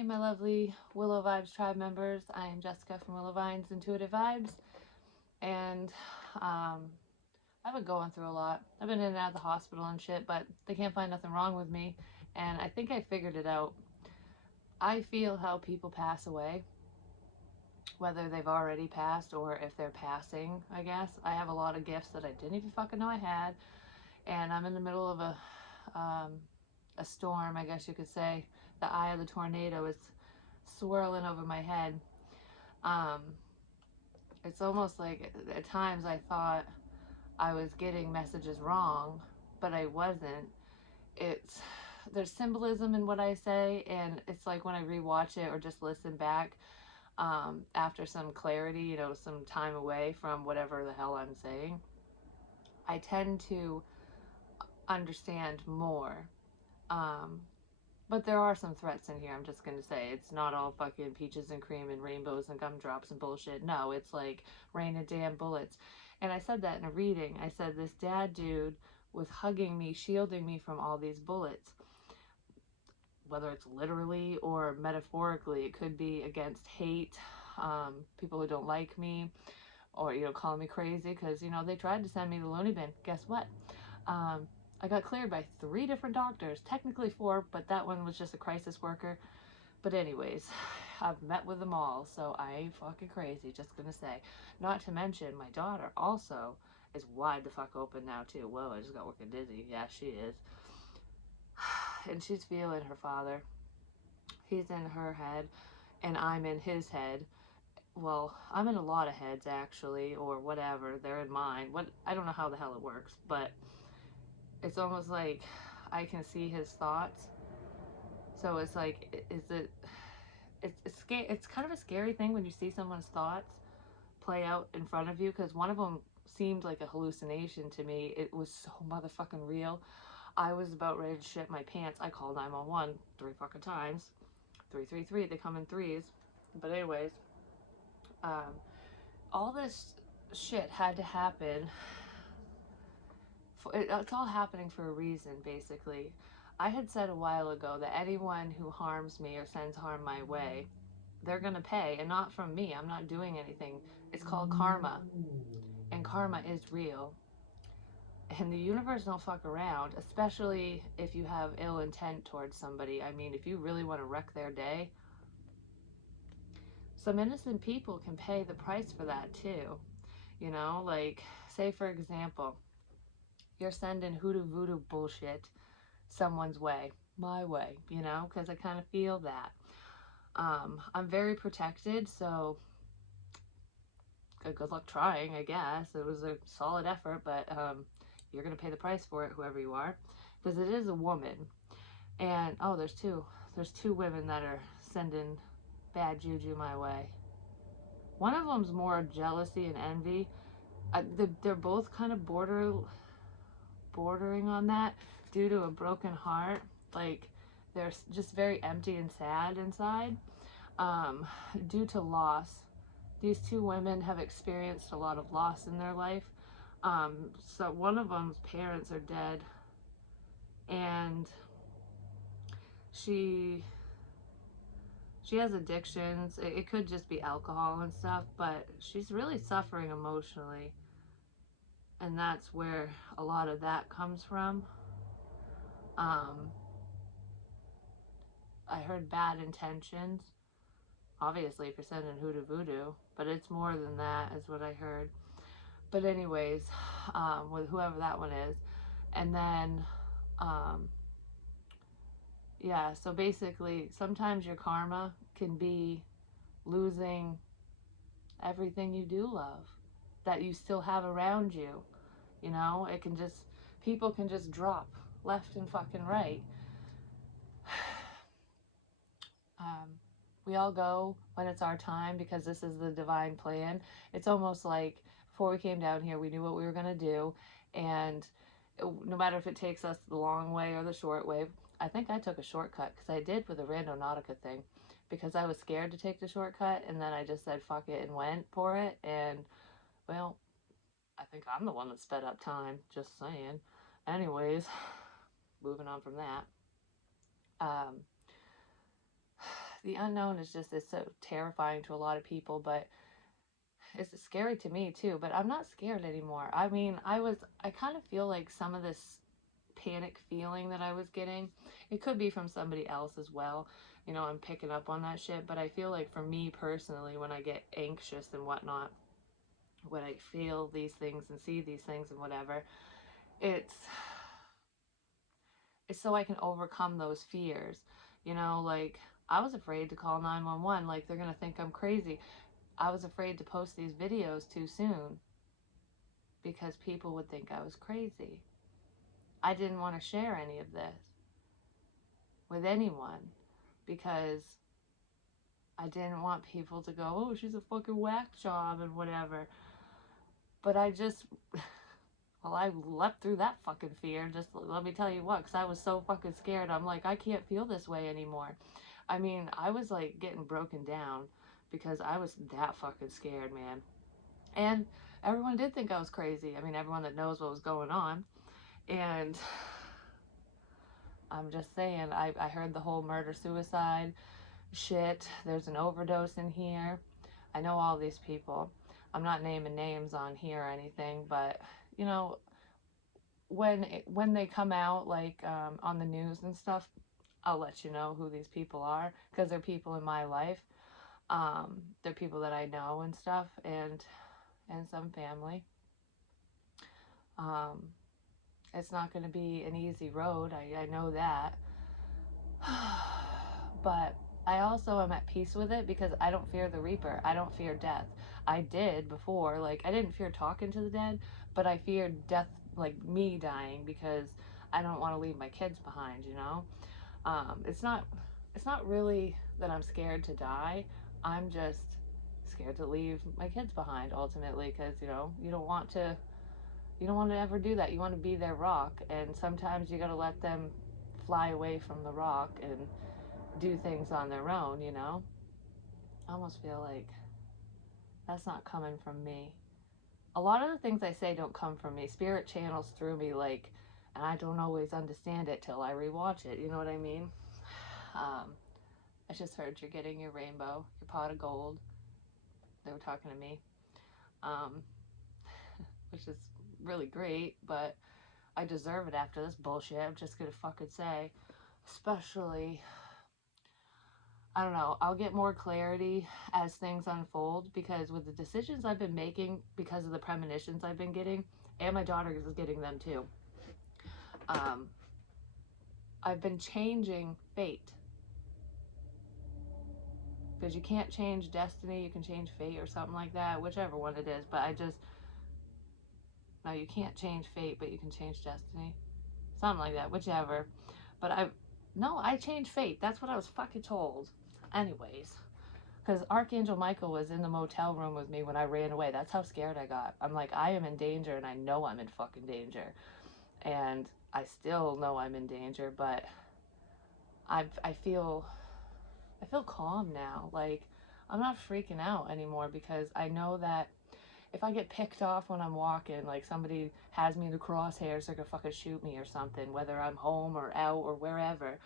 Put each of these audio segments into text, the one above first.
Hey, my lovely Willow Vibes tribe members. I am Jessica from Willow Vines Intuitive Vibes, and I've been going through a lot. I've been in and out of the hospital and shit, but they can't find nothing wrong with me, and I think I figured it out. I feel how people pass away, whether they've already passed or if they're passing, I guess. I have a lot of gifts that I didn't even fucking know I had, and I'm in the middle of a storm, I guess you could say. The eye of the tornado is swirling over my head. Um, it's almost like at times I thought I was getting messages wrong, but I wasn't. It's There's symbolism in what I say, and it's like when I rewatch it or just listen back after some clarity, some time away from whatever the hell I'm saying, I tend to understand more. Um, But there are some threats in here, I'm just gonna say. It's not all fucking peaches and cream and rainbows and gumdrops and bullshit. No, it's like rain and damn bullets. And I said that in a reading. I said this dad dude was hugging me, shielding me from all these bullets. Whether it's literally or metaphorically, it could be against hate, people who don't like me, or, calling me crazy because, they tried to send me to the loony bin. Guess what? Um, I got cleared by 3 different doctors, technically 4, but that one was just a crisis worker. But anyways, I've met with them all, so I ain't fucking crazy, just gonna say. Not to mention, my daughter also is wide the fuck open now too. Whoa, I just got working dizzy. Yeah, she is. And she's feeling her father. He's in her head, and I'm in his head. Well, I'm in a lot of heads actually, or whatever. They're in mine. I don't know how the hell it works, but it's almost like I can see his thoughts. So it's like, it's kind of a scary thing when you see someone's thoughts play out in front of you, because one of them seemed like a hallucination to me. It was so motherfucking real. I was about ready to shit my pants. I called 911 3 fucking times. 333, they come in threes. But anyways, um, all this shit had to happen. It's all happening for a reason, basically. I had said a while ago that anyone who harms me or sends harm my way, they're gonna pay, and not from me. I'm not doing anything. It's called karma, and karma is real. And the universe don't fuck around, especially if you have ill intent towards somebody. I mean, if you really want to wreck their day, some innocent people can pay the price for that too. Like, say for example, you're sending hoodoo voodoo bullshit someone's way, my way, because I kind of feel that. I'm very protected, so good luck trying, I guess. It was a solid effort, but you're going to pay the price for it, whoever you are, because it is a woman. And, oh, there's two women that are sending bad juju my way. One of them's more jealousy and envy. They're both kind of bordering on that due to a broken heart. Like, they're just very empty and sad inside, due to loss. These 2 women have experienced a lot of loss in their life. So one of them's parents are dead, and she has addictions. It could just be alcohol and stuff, but she's really suffering emotionally, and that's where a lot of that comes from. I heard bad intentions, obviously, if you're sending hoodoo voodoo, but it's more than that, is what I heard. But anyways, with whoever that one is. And then, yeah, so basically, sometimes your karma can be losing everything you do love, that you still have around you. It can just, people can just drop left and fucking right. We all go when it's our time, because this is the divine plan. It's almost like before we came down here, we knew what we were going to do. And no matter if it takes us the long way or the short way, I think I took a shortcut, because I did with the Randonautica thing, because I was scared to take the shortcut, and then I just said fuck it and went for it. And, well, I think I'm the one that sped up time, just saying. Anyways, moving on from that. the unknown is just, it's so terrifying to a lot of people, but it's scary to me too. But I'm not scared anymore. I mean, I kind of feel like some of this panic feeling that I was getting, it could be from somebody else as well. You know, I'm picking up on that shit, but I feel like for me personally, when I get anxious and whatnot, when I feel these things and see these things and whatever, it's it's so I can overcome those fears. You know, like I was afraid to call 911, like they're going to think I'm crazy. I was afraid to post these videos too soon because people would think I was crazy. I didn't want to share any of this with anyone because I didn't want people to go, oh, she's a fucking whack job and whatever. But I just, well, I leapt through that fucking fear. Just let me tell you what, because I was so fucking scared. I'm like, I can't feel this way anymore. I mean, I was like getting broken down because I was that fucking scared, man. And everyone did think I was crazy. I mean, everyone that knows what was going on. And I'm just saying, I heard the whole murder suicide shit. There's an overdose in here. I know all these people. I'm not naming names on here or anything, but you know, when they come out like on the news and stuff, I'll let you know who these people are because they're people in my life. They're people that I know and stuff, and some family. Um, it's not going to be an easy road. I know that. But I also am at peace with it because I don't fear the Reaper. I don't fear death. I did before. Like, I didn't fear talking to the dead, but I feared death, like me dying, because I don't want to leave my kids behind, you know? It's not. It's not really that I'm scared to die. I'm just scared to leave my kids behind ultimately, because you know you don't want to ever do that. You want to be their rock, and sometimes you got to let them fly away from the rock and do things on their own, you know? I almost feel like that's not coming from me. A lot of the things I say don't come from me. Spirit channels through me, like, and I don't always understand it till I rewatch it, you know what I mean? Um, I just heard you're getting your rainbow, your pot of gold. They were talking to me, um, which is really great, but I deserve it after this bullshit. I'm just gonna fucking say, especially, I don't know, I'll get more clarity as things unfold because with the decisions I've been making because of the premonitions I've been getting, and my daughter is getting them too, um, I've been changing fate. Because you can't change destiny, you can change fate or something like that, whichever one it is. But no, you can't change fate, but you can change destiny. Something like that, whichever. But no, I changed fate. That's what I was fucking told. Anyways, because Archangel Michael was in the motel room with me when I ran away. That's how scared I got. I'm like, I am in danger, and I know I'm in fucking danger. And I still know I'm in danger, but I feel calm now. Like, I'm not freaking out anymore because I know that if I get picked off when I'm walking, like somebody has me in the crosshairs, they're gonna fucking shoot me or something, whether I'm home or out or wherever.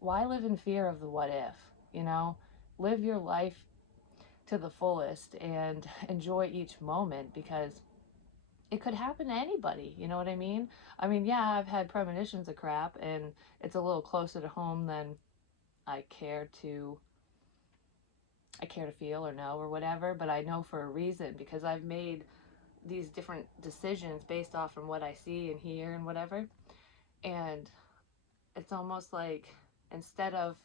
Why live in fear of the what if? You know, live your life to the fullest and enjoy each moment because it could happen to anybody. You know what I mean? I mean, yeah, I've had premonitions of crap, and it's a little closer to home than I care to feel or know or whatever, but I know for a reason because I've made these different decisions based off from what I see and hear and whatever. And it's almost like instead of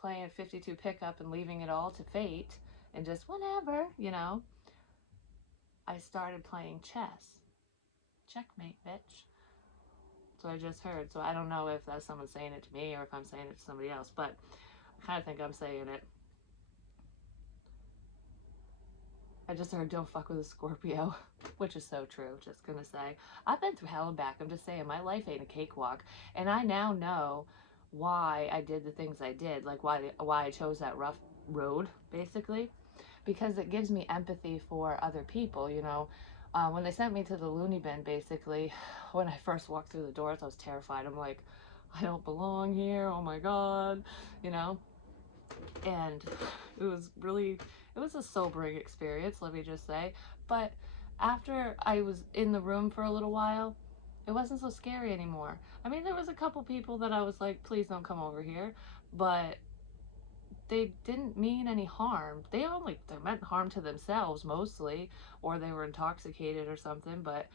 playing 52 pickup and leaving it all to fate and just whatever, you know, I started playing chess. Checkmate, bitch. So I just heard. So I don't know if that's someone saying it to me or if I'm saying it to somebody else, but I kind of think I'm saying it. I just heard don't fuck with a Scorpio, which is so true. Just gonna say, I've been through hell and back. I'm just saying, my life ain't a cakewalk, and I now know why I did the things I did, like why I chose that rough road, basically, because it gives me empathy for other people. You know, when they sent me to the loony bin, basically, when I first walked through the doors, I was terrified. I'm like, I don't belong here. Oh my god, you know. And it was really, it was a sobering experience, let me just say. But after I was in the room for a little while, it wasn't so scary anymore. I mean, there was a couple people that I was like, please don't come over here, but they didn't mean any harm. They meant harm to themselves mostly, or they were intoxicated or something. But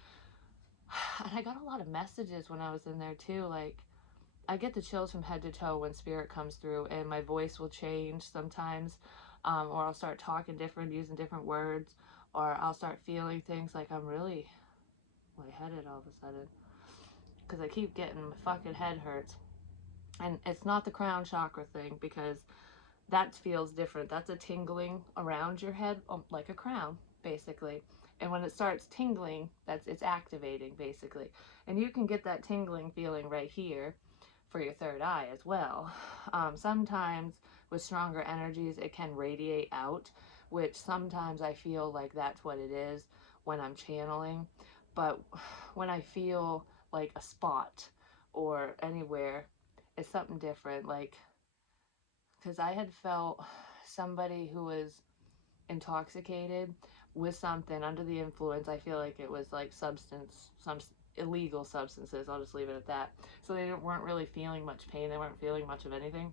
and I got a lot of messages when I was in there too, like I get the chills from head to toe when spirit comes through, and my voice will change sometimes, or I'll start talking different, using different words, or I'll start feeling things like I'm really lightheaded all of a sudden because I keep getting my fucking head hurts. And it's not the crown chakra thing because that feels different. That's a tingling around your head, like a crown, basically. And when it starts tingling, it's activating basically. And you can get that tingling feeling right here for your third eye as well. Sometimes with stronger energies, it can radiate out, which sometimes I feel like that's what it is when I'm channeling. But when I feel like a spot or anywhere, it's something different. Like, because I had felt somebody who was intoxicated with something under the influence. I feel like it was like some illegal substances. I'll just leave it at that. So they weren't really feeling much pain. They weren't feeling much of anything.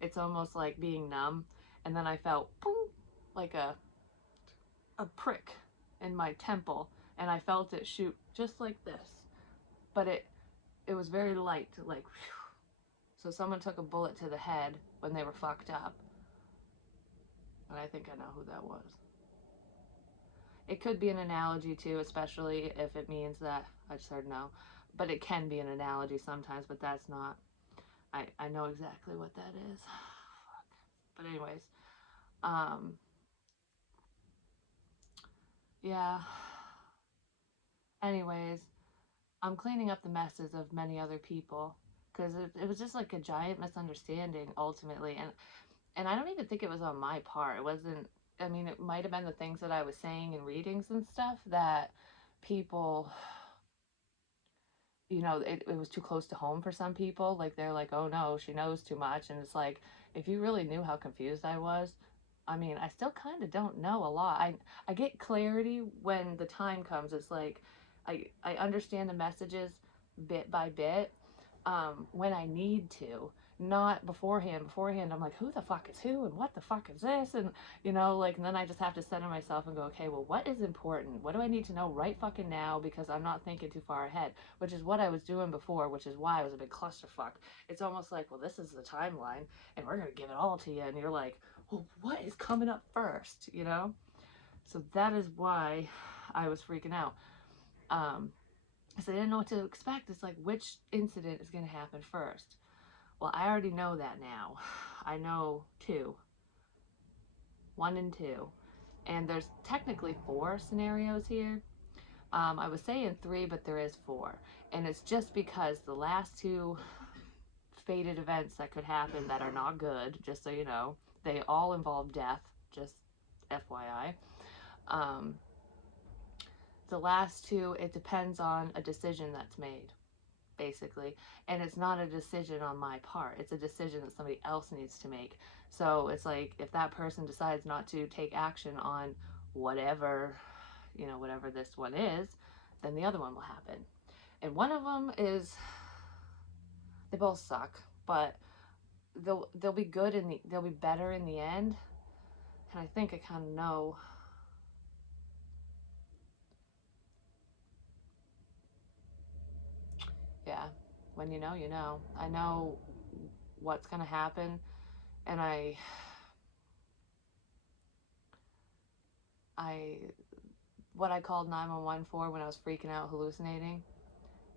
It's almost like being numb. And then I felt boom, like a prick in my temple, and I felt it shoot just like this. But it was very light, like whew. So someone took a bullet to the head when they were fucked up. And I think I know who that was. It could be an analogy too, especially if it means that I just heard no. But it can be an analogy sometimes, but that's not. I know exactly what that is. But anyways, um, yeah. Anyways, I'm cleaning up the messes of many other people because it was just like a giant misunderstanding ultimately, and I don't even think it was on my part. It wasn't. I mean, it might have been the things that I was saying in readings and stuff that people, it was too close to home for some people. Like they're like, oh no, she knows too much. And it's like, if you really knew how confused I was, I mean, I still kind of don't know a lot. I get clarity when the time comes. It's like, I understand the messages bit by bit, when I need to, not beforehand. Beforehand, I'm like, who the fuck is who, and what the fuck is this, and and then I just have to center myself and go, okay, well, what is important? What do I need to know right fucking now? Because I'm not thinking too far ahead, which is what I was doing before, which is why I was a big clusterfuck. It's almost like, well, this is the timeline, and we're gonna give it all to you, and you're like, well, what is coming up first? So that is why I was freaking out. So I didn't know what to expect. It's like, which incident is going to happen first? Well, I already know that now. I know two, one and two. And there's technically four scenarios here. I was saying three, but there is four. And it's just because the last two fated events that could happen that are not good, just so you know, they all involve death, just FYI. Um, the last two, it depends on a decision that's made, basically. And it's not a decision on my part, it's a decision that somebody else needs to make. So it's like, if that person decides not to take action on whatever, whatever this one is, then the other one will happen. And one of them is, they both suck, but they'll be good they'll be better in the end. And I think I kind of know. Yeah, when you know, you know. I know what's gonna happen, and I what I called 911 for when I was freaking out, hallucinating,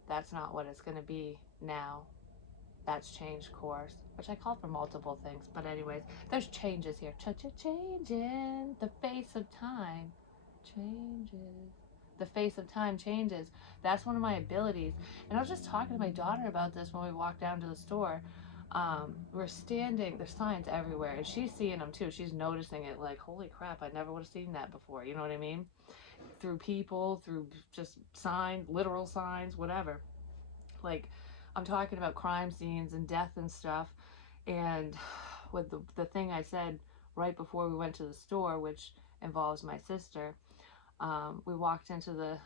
that's not what it's going to be now. That's changed course, which I called for multiple things. But anyways, there's changes here. Changing. The face of time changes. The face of time changes. That's one of my abilities. And I was just talking to my daughter about this when we walked down to the store. We're standing, there's signs everywhere, and she's seeing them too. She's noticing it like, holy crap, I never would have seen that before. You know what I mean? Through people, through just signs, literal signs, whatever. Like, I'm talking about crime scenes and death and stuff, and with the thing I said right before we went to the store, which involves my sister. We walked into the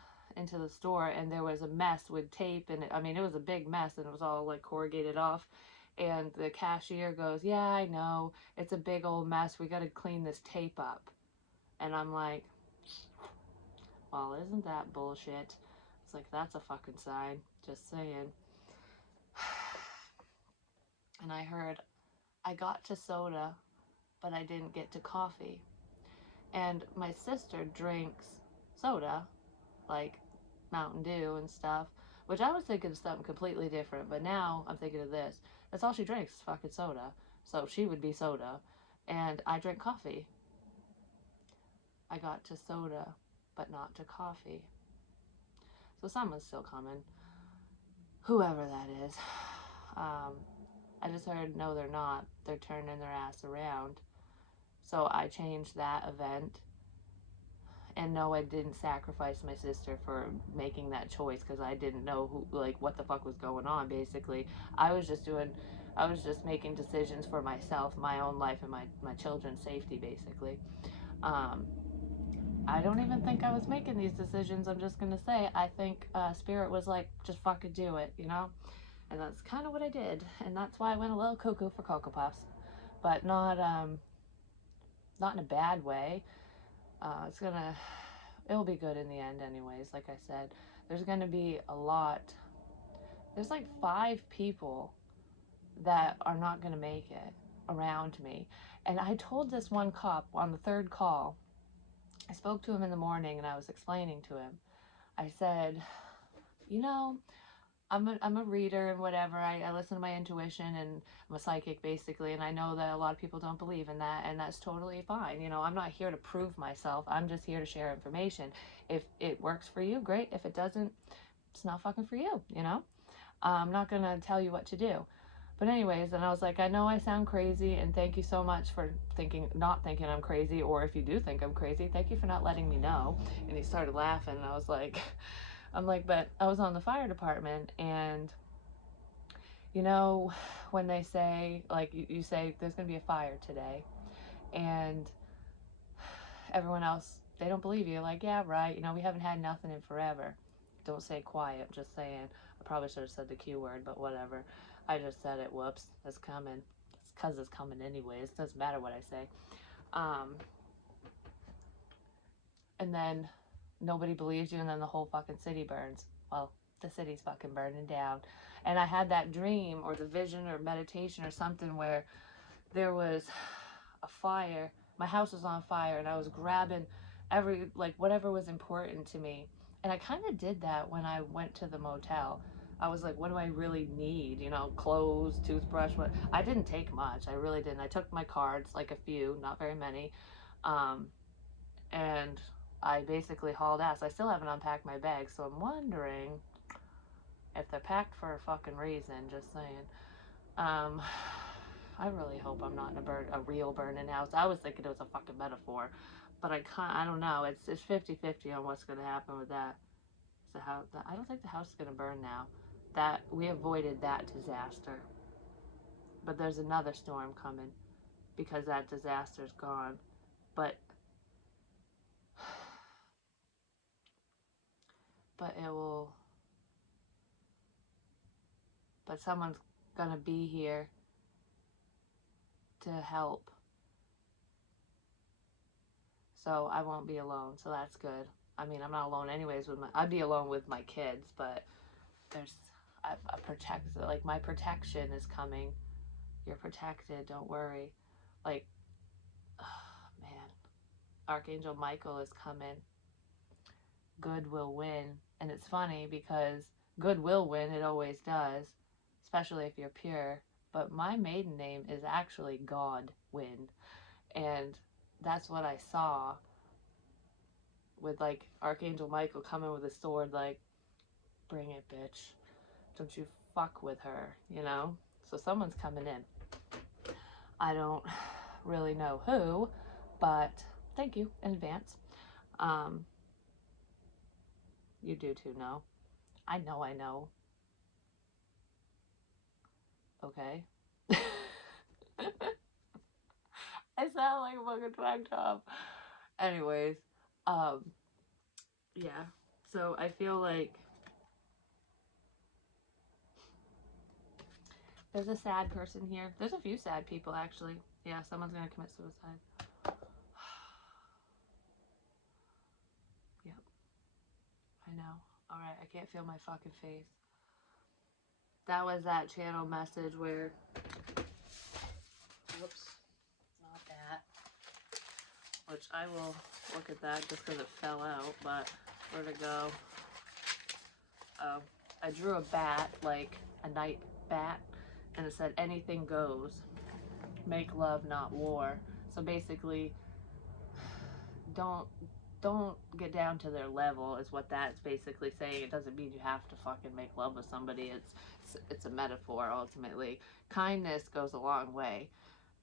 store, and there was a mess with tape, and I mean, it was a big mess, and it was all like corrugated off. And the cashier goes, "Yeah, I know, it's a big old mess. We got to clean this tape up." And I'm like, "Well, isn't that bullshit?" It's like, that's a fucking sign. Just saying. And I heard, I got to soda, but I didn't get to coffee. And my sister drinks soda, like Mountain Dew and stuff, which I was thinking of something completely different, but now I'm thinking of this. That's all she drinks is fucking soda. So she would be soda. And I drink coffee. I got to soda, but not to coffee. So someone's still coming. Whoever that is. I just heard, no, they're not. They're turning their ass around. So I changed that event. And no, I didn't sacrifice my sister for making that choice because I didn't know who, like, what the fuck was going on, basically. I was just doing, I was just making decisions for myself, my own life, and my children's safety, basically. Um, I don't even think I was making these decisions. I'm just going to say, I think Spirit was like, just fucking do it, you know? And that's kind of what I did. And that's why I went a little cuckoo for Cocoa Puffs. But not in a bad way. It'll be good in the end anyways. Like I said, there's going to be a lot. There's like 5 people that are not going to make it around me. And I told this one cop on the 3rd call, I spoke to him in the morning and I was explaining to him. I said, you know, I'm a reader and whatever. I listen to my intuition, and I'm a psychic basically, and I know that a lot of people don't believe in that, and that's totally fine. You know, I'm not here to prove myself. I'm just here to share information. If it works for you, great. If it doesn't, it's not fucking for you, you know? I'm not gonna tell you what to do. But anyways, and I was like, I know I sound crazy, and thank you so much for not thinking I'm crazy, or if you do think I'm crazy, thank you for not letting me know. And he started laughing, and I was like, I'm like, but I was on the fire department, and you know, when they say, like, you say, there's going to be a fire today, and everyone else, they don't believe you. Like, yeah, right, you know, we haven't had nothing in forever. Don't say quiet, just saying. I probably should have said the Q word, but whatever. I just said it. Whoops, it's coming. It's because it's coming anyways. Doesn't matter what I say. And then nobody believes you, and then the whole fucking city burns. Well, the city's fucking burning down. And I had that dream or the vision or meditation or something where there was a fire. My house was on fire, and I was grabbing like, whatever was important to me. And I kind of did that when I went to the motel. I was like, what do I really need? You know, clothes, toothbrush, what? I didn't take much. I really didn't. I took my cards, like a few, not very many. Um, and I basically hauled ass. I still haven't unpacked my bags, so I'm wondering if they're packed for a fucking reason, just saying. Um, I really hope I'm not in a real burning house. I was thinking it was a fucking metaphor, but I don't know. It's 50-50 on what's going to happen with that. So I don't think the house is going to burn now. That we avoided that disaster. But there's another storm coming because that disaster's gone. But it will, but someone's going to be here to help. So I won't be alone. So that's good. I mean, I'm not alone anyways I'd be alone with my kids, but there's a protect, like, my protection is coming. You're protected, don't worry. Like, oh, man, Archangel Michael is coming. Good will win. And it's funny because good will win, it always does, especially if you're pure. But my maiden name is actually God Wind. And that's what I saw with, like, Archangel Michael coming with a sword, like, bring it, bitch. Don't you fuck with her, you know? So someone's coming in. I don't really know who, but thank you in advance. You do too, no? I know. Okay. I sound like a fucking tank top. Anyways, yeah. So I feel like there's a sad person here. There's a few sad people, actually. Yeah, someone's gonna commit suicide. Yep, I know. Alright, I can't feel my fucking face. That was that channel message where... Whoops. Not that. Which I will look at that just because it fell out, but where'd it go? Oh, I drew a bat, like a night bat, and it said, anything goes. Make love, not war. So basically, don't get down to their level is what that's basically saying. It doesn't mean you have to fucking make love with somebody. It's a metaphor ultimately. Kindness goes a long way.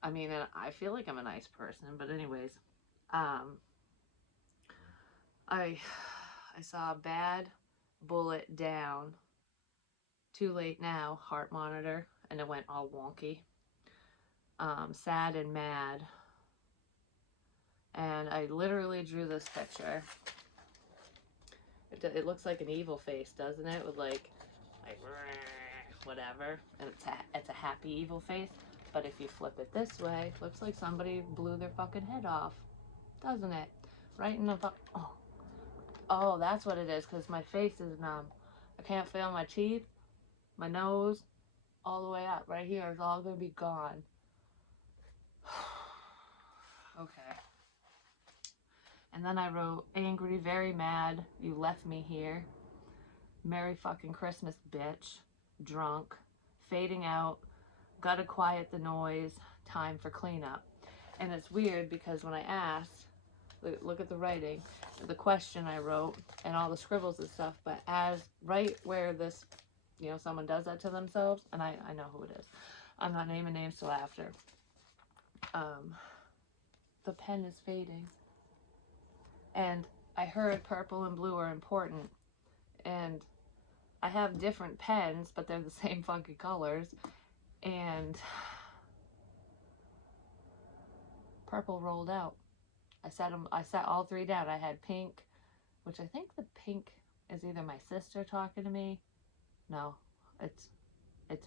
I mean, and I feel like I'm a nice person, but anyways, I saw a bad bullet down. Too late now, heart monitor, and it went all wonky. Sad and mad. And I literally drew this picture. It looks like an evil face, doesn't it? With like whatever. And it's a happy evil face. But if you flip it this way, it looks like somebody blew their fucking head off. Doesn't it? Right in the oh, that's what it is, because my face is numb. I can't feel my teeth, my nose, all the way up. Right here is all going to be gone. Okay. And then I wrote, angry, very mad, you left me here. Merry fucking Christmas, bitch. Drunk. Fading out. Gotta quiet the noise. Time for cleanup. And it's weird because when I asked, look at the writing, the question I wrote, and all the scribbles and stuff, but as right where this, you know, someone does that to themselves, and I know who it is. I'm not naming names till after. The pen is fading. And I heard purple and blue are important. And I have different pens, but they're the same fucking colors. And purple rolled out. I set all three down. I had pink, which I think the pink is either my sister talking to me. No, it's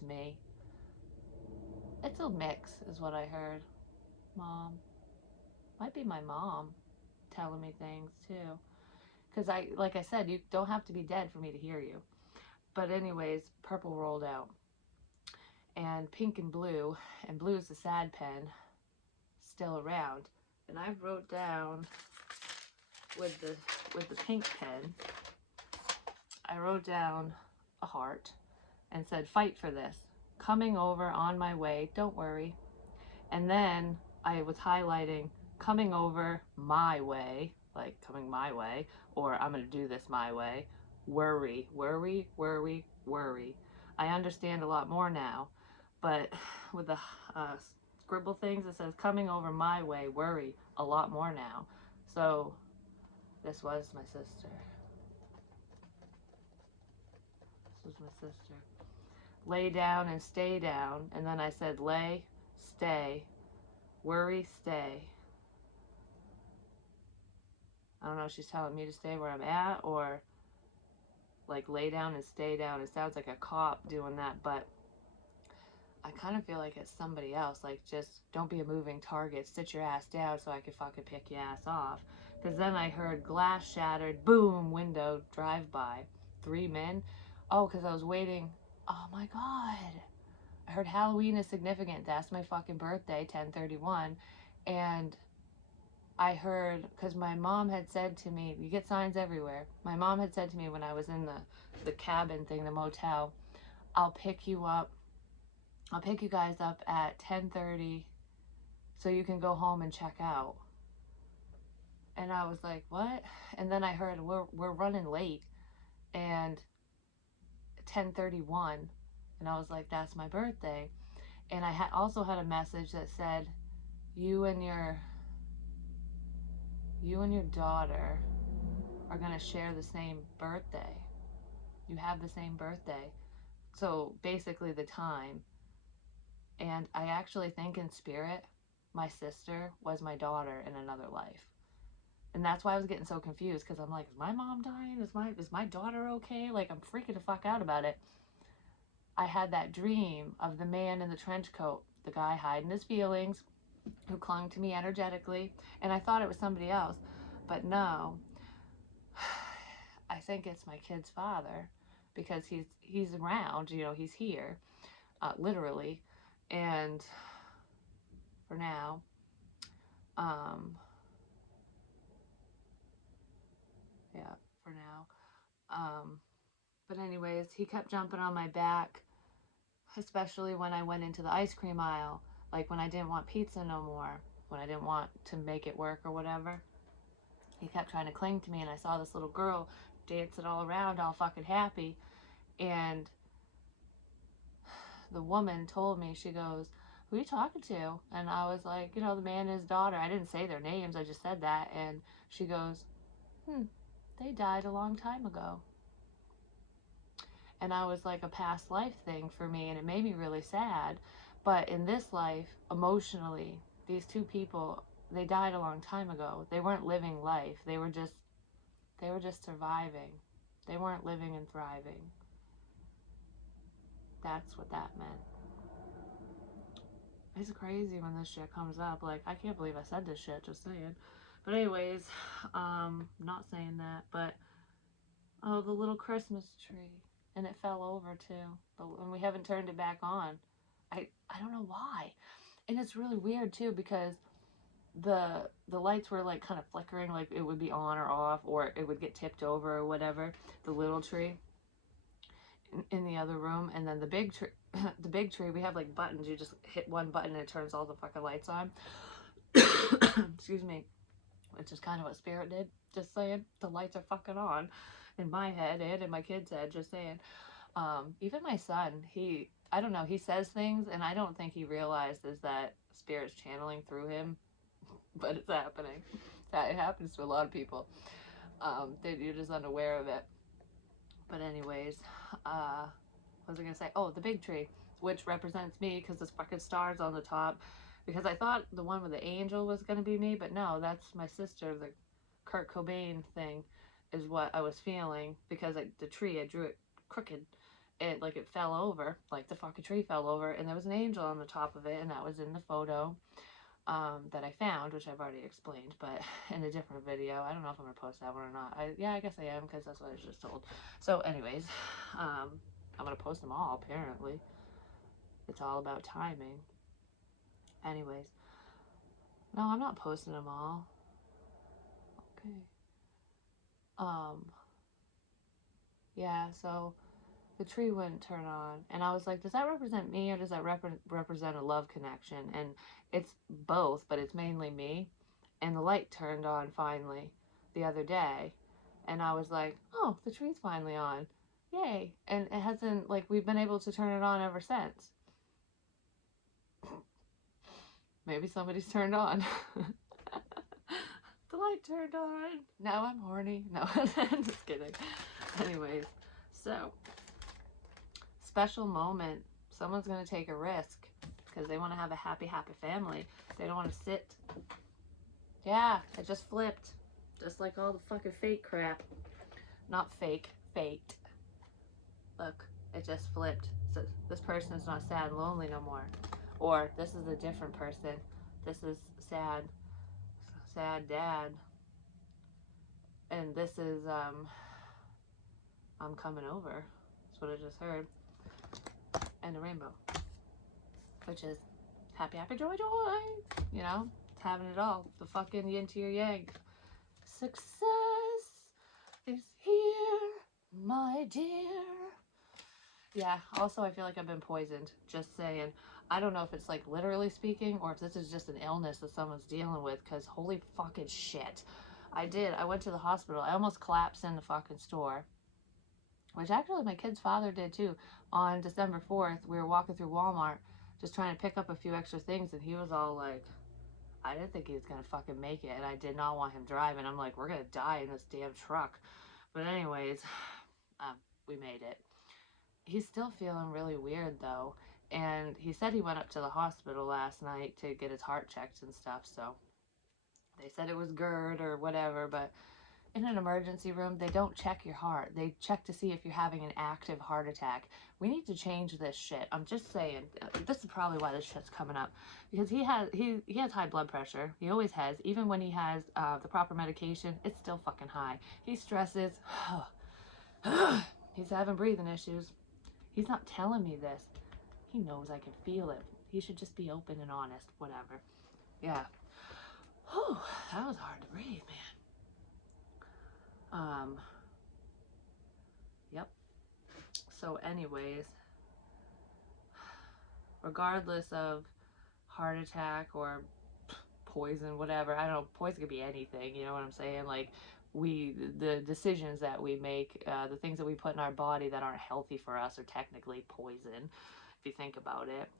me. It's a mix is what I heard. Mom. Might be my mom telling me things too. Because like I said, you don't have to be dead for me to hear you. But anyways, purple rolled out. And pink and blue is the sad pen, still around. And I wrote down with the pink pen, I wrote down a heart and said, fight for this. Coming over on my way, don't worry. And then I was highlighting coming over my way, like coming my way, or I'm going to do this my way. Worry, worry, worry, worry. I understand a lot more now, but with the scribble things, it says coming over my way, worry, a lot more now. So this was my sister. This was my sister. Lay down and stay down. And then I said lay, stay, worry, stay. I don't know if she's telling me to stay where I'm at or like lay down and stay down. It sounds like a cop doing that, but I kind of feel like it's somebody else. Like, just don't be a moving target. Sit your ass down so I can fucking pick your ass off. Because then I heard glass shattered, boom, window, drive by. 3 men. Oh, because I was waiting. Oh my God. I heard Halloween is significant. That's my fucking birthday, 10/31. And I heard, because my mom had said to me, you get signs everywhere. My mom had said to me when I was in the cabin thing, the motel, I'll pick you guys up at 10:30 so you can go home and check out. And I was like, what? And then I heard, we're running late, and 10:31, and I was like, that's my birthday. And I also had a message that said, you and your daughter are gonna share the same birthday. You have the same birthday. So basically the time. And I actually think in spirit, my sister was my daughter in another life. And that's why I was getting so confused, because I'm like, is my mom dying? Is my daughter okay? Like, I'm freaking the fuck out about it. I had that dream of the man in the trench coat, the guy hiding his feelings, who clung to me energetically, and I thought it was somebody else. But no, I think it's my kid's father, because he's around, you know, he's here, literally. And for now, um, yeah, for now. But anyways, he kept jumping on my back, especially when I went into the ice cream aisle, like when I didn't want pizza no more, when I didn't want to make it work or whatever. He kept trying to cling to me, and I saw this little girl dancing all around, all fucking happy. And the woman told me, she goes, who are you talking to? And I was like, you know, the man and his daughter. I didn't say their names, I just said that. And she goes, they died a long time ago. And I was like, a past life thing for me, and it made me really sad. But in this life, emotionally, these two people, they died a long time ago. They weren't living life. They were just surviving. They weren't living and thriving. That's what that meant. It's crazy when this shit comes up. Like, I can't believe I said this shit, just saying. But anyways, not saying that, but oh, the little Christmas tree, and it fell over too, and we haven't turned it back on. I don't know why. And it's really weird too, because the lights were like kind of flickering, like it would be on or off, or it would get tipped over or whatever, the little tree in the other room. And then the big tree, the big tree, we have like buttons. You just hit one button and it turns all the fucking lights on. Excuse me. Which is kind of what Spirit did. Just saying, the lights are fucking on in my head and in my kid's head. Just saying. Even my son, I don't know, he says things, and I don't think he realizes that Spirit's channeling through him, but it's happening. It happens to a lot of people. You're just unaware of it. But anyways, what was I gonna say? Oh, the big tree, which represents me, because there's fucking stars on the top. Because I thought the one with the angel was gonna be me, but no, that's my sister. The Kurt Cobain thing is what I was feeling, because the tree, I drew it crooked. It fell over, like the fucking tree fell over, and there was an angel on the top of it, and that was in the photo that I found, which I've already explained, but in a different video. I don't know if I'm gonna post that one or not. Yeah, I guess I am, because that's what I was just told. So anyways, I'm gonna post them all, apparently. It's all about timing. Anyways, no, I'm not posting them all. Okay. Yeah, so the tree wouldn't turn on, and I was like, does that represent me, or does that represent a love connection? And it's both, but it's mainly me. And the light turned on finally the other day, and I was like, oh, the tree's finally on, yay. And it hasn't, like, we've been able to turn it on ever since. Maybe somebody's turned on. The light turned on, now I'm horny. No, I'm just kidding. Anyways, so special moment. Someone's going to take a risk, because they want to have a happy family. They don't want to sit. Yeah, it just flipped. Just like all the fucking fake crap. Not fake, faked. Look, it just flipped. So this person is not sad and lonely no more. Or this is a different person. This is sad dad. And this is, I'm coming over. That's what I just heard. And a rainbow. Which is happy, joy. You know, it's having it all. The fucking yin to your yang. Success is here, my dear. Yeah, also I feel like I've been poisoned. Just saying. I don't know if it's like literally speaking, or if this is just an illness that someone's dealing with, because holy fucking shit. I went to the hospital. I almost collapsed in the fucking store. Which actually my kid's father did too. On December 4th, we were walking through Walmart, just trying to pick up a few extra things, and he was all like, I didn't think he was gonna fucking make it, and I did not want him driving. I'm like, we're gonna die in this damn truck. But anyways, we made it. He's still feeling really weird though, And he said he went up to the hospital last night to get his heart checked and stuff. So they said it was GERD or whatever, but in an emergency room, they don't check your heart. They check to see if you're having an active heart attack. We need to change this shit. I'm just saying. This is probably why this shit's coming up, because he has high blood pressure. He always has. Even when he has the proper medication, it's still fucking high. He stresses. He's having breathing issues. He's not telling me this. He knows I can feel it. He should just be open and honest. Whatever. Yeah. Whew, that was hard to breathe, man. Yep. So anyways, regardless of heart attack or poison, whatever, I don't know, poison could be anything, you know what I'm saying? Like, the decisions that we make, the things that we put in our body that aren't healthy for us are technically poison, if you think about it.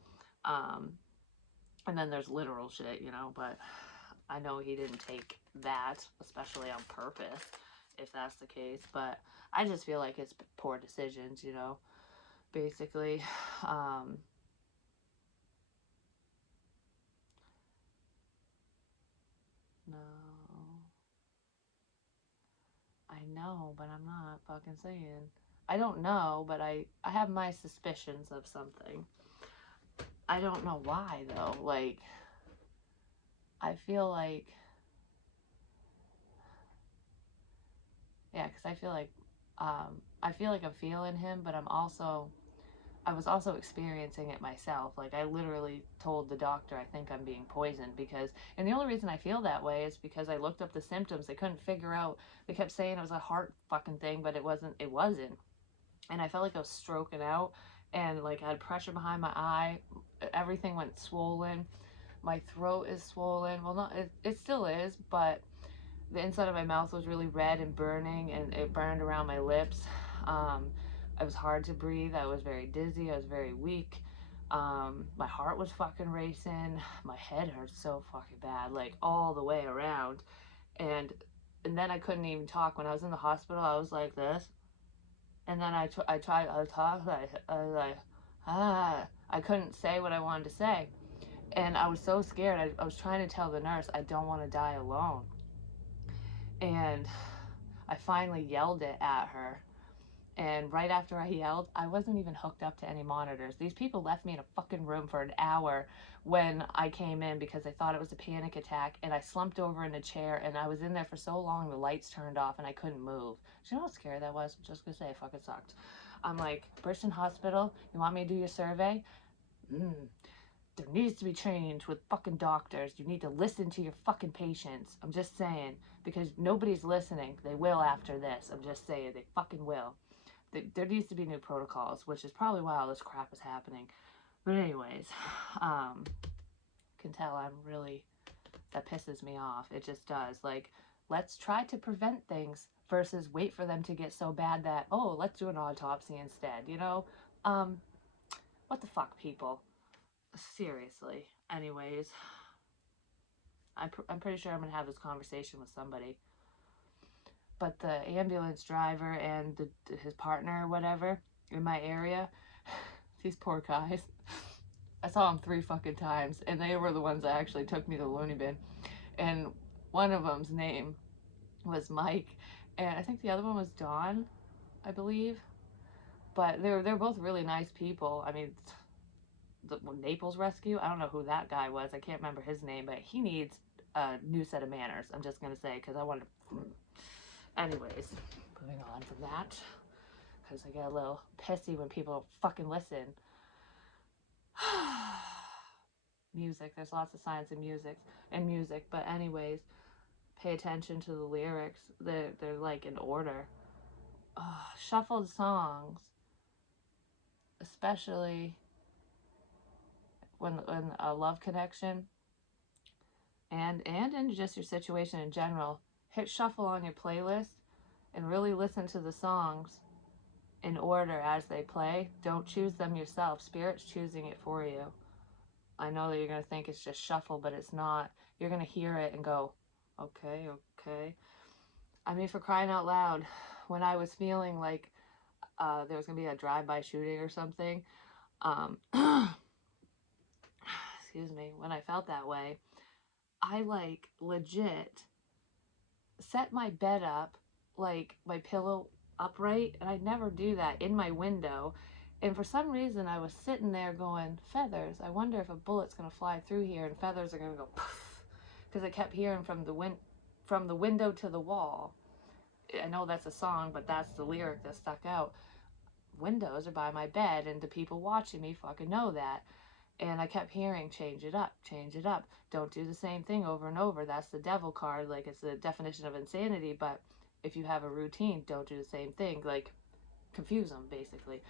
Um, and then there's literal shit, you know, but I know he didn't take that, especially on purpose, if that's the case. But I just feel like it's poor decisions, you know, basically. No. I know, but I'm not fucking saying. I don't know, but I have my suspicions of something. I don't know why, though. Like, I feel like, yeah, because I feel like I'm feeling him, but I was also experiencing it myself. Like, I literally told the doctor I think I'm being poisoned because, and the only reason I feel that way is because I looked up the symptoms. They couldn't figure out, they kept saying it was a heart fucking thing, but it wasn't. And I felt like I was stroking out, and like I had pressure behind my eye. Everything went swollen. My throat is swollen. Well, not, it still is, but the inside of my mouth was really red and burning, and it burned around my lips. Um, it was hard to breathe. I was very dizzy. I was very weak. My heart was fucking racing. My head hurt so fucking bad, like all the way around. And and then I couldn't even talk. When I was in the hospital, I was like this. And then I tried to talk. I was like, I couldn't say what I wanted to say. And I was so scared. I was trying to tell the nurse, I don't want to die alone. And I finally yelled it at her. And right after I yelled, I wasn't even hooked up to any monitors. These people left me in a fucking room for an hour when I came in because they thought it was a panic attack. And I slumped over in a chair, and I was in there for so long the lights turned off and I couldn't move. Do you know how scary that was? I'm just gonna say it fucking sucked. I'm like, Bridgeton Hospital, you want me to do your survey? Mm, there needs to be change with fucking doctors. You need to listen to your fucking patients. I'm just saying. Because nobody's listening. They will after this. I'm just saying. They fucking will. There needs to be new protocols, which is probably why all this crap is happening. But anyways, can tell I'm really, that pisses me off. It just does. Like, let's try to prevent things versus wait for them to get so bad that, oh, let's do an autopsy instead, you know? Um, what the fuck, people? Seriously. Anyways, I'm pretty sure I'm going to have this conversation with somebody. But the ambulance driver and his partner or whatever in my area, these poor guys, I saw them 3 fucking times, and they were the ones that actually took me to the loony bin. And one of them's name was Mike, and I think the other one was Dawn, I believe. But they're both really nice people. I mean, the Naples Rescue, I don't know who that guy was. I can't remember his name, but he needs a new set of manners. I'm just gonna say, because I wanted to. Anyways, moving on from that, because I get a little pissy when people don't fucking listen. Music, there's lots of science in music, but anyways, pay attention to the lyrics. They're like in order. Shuffled songs, especially when a love connection and in just your situation in general, hit shuffle on your playlist and really listen to the songs in order as they play. Don't choose them yourself. Spirit's choosing it for you. I know that you're going to think it's just shuffle, but it's not. You're going to hear it and go, okay, okay. I mean, for crying out loud, when I was feeling like there was going to be a drive-by shooting or something, Um, excuse me, when I felt that way, I like legit set my bed up, like my pillow upright, and I never do that, in my window. And for some reason, I was sitting there going, feathers. I wonder if a bullet's gonna fly through here and feathers are gonna go poof, because I kept hearing from the window to the wall. I know that's a song, but that's the lyric that stuck out. Windows are by my bed, and the people watching me fucking know that. And I kept hearing, change it up, change it up. Don't do the same thing over and over. That's the devil card. Like, it's the definition of insanity. But if you have a routine, don't do the same thing. Like, confuse them, basically.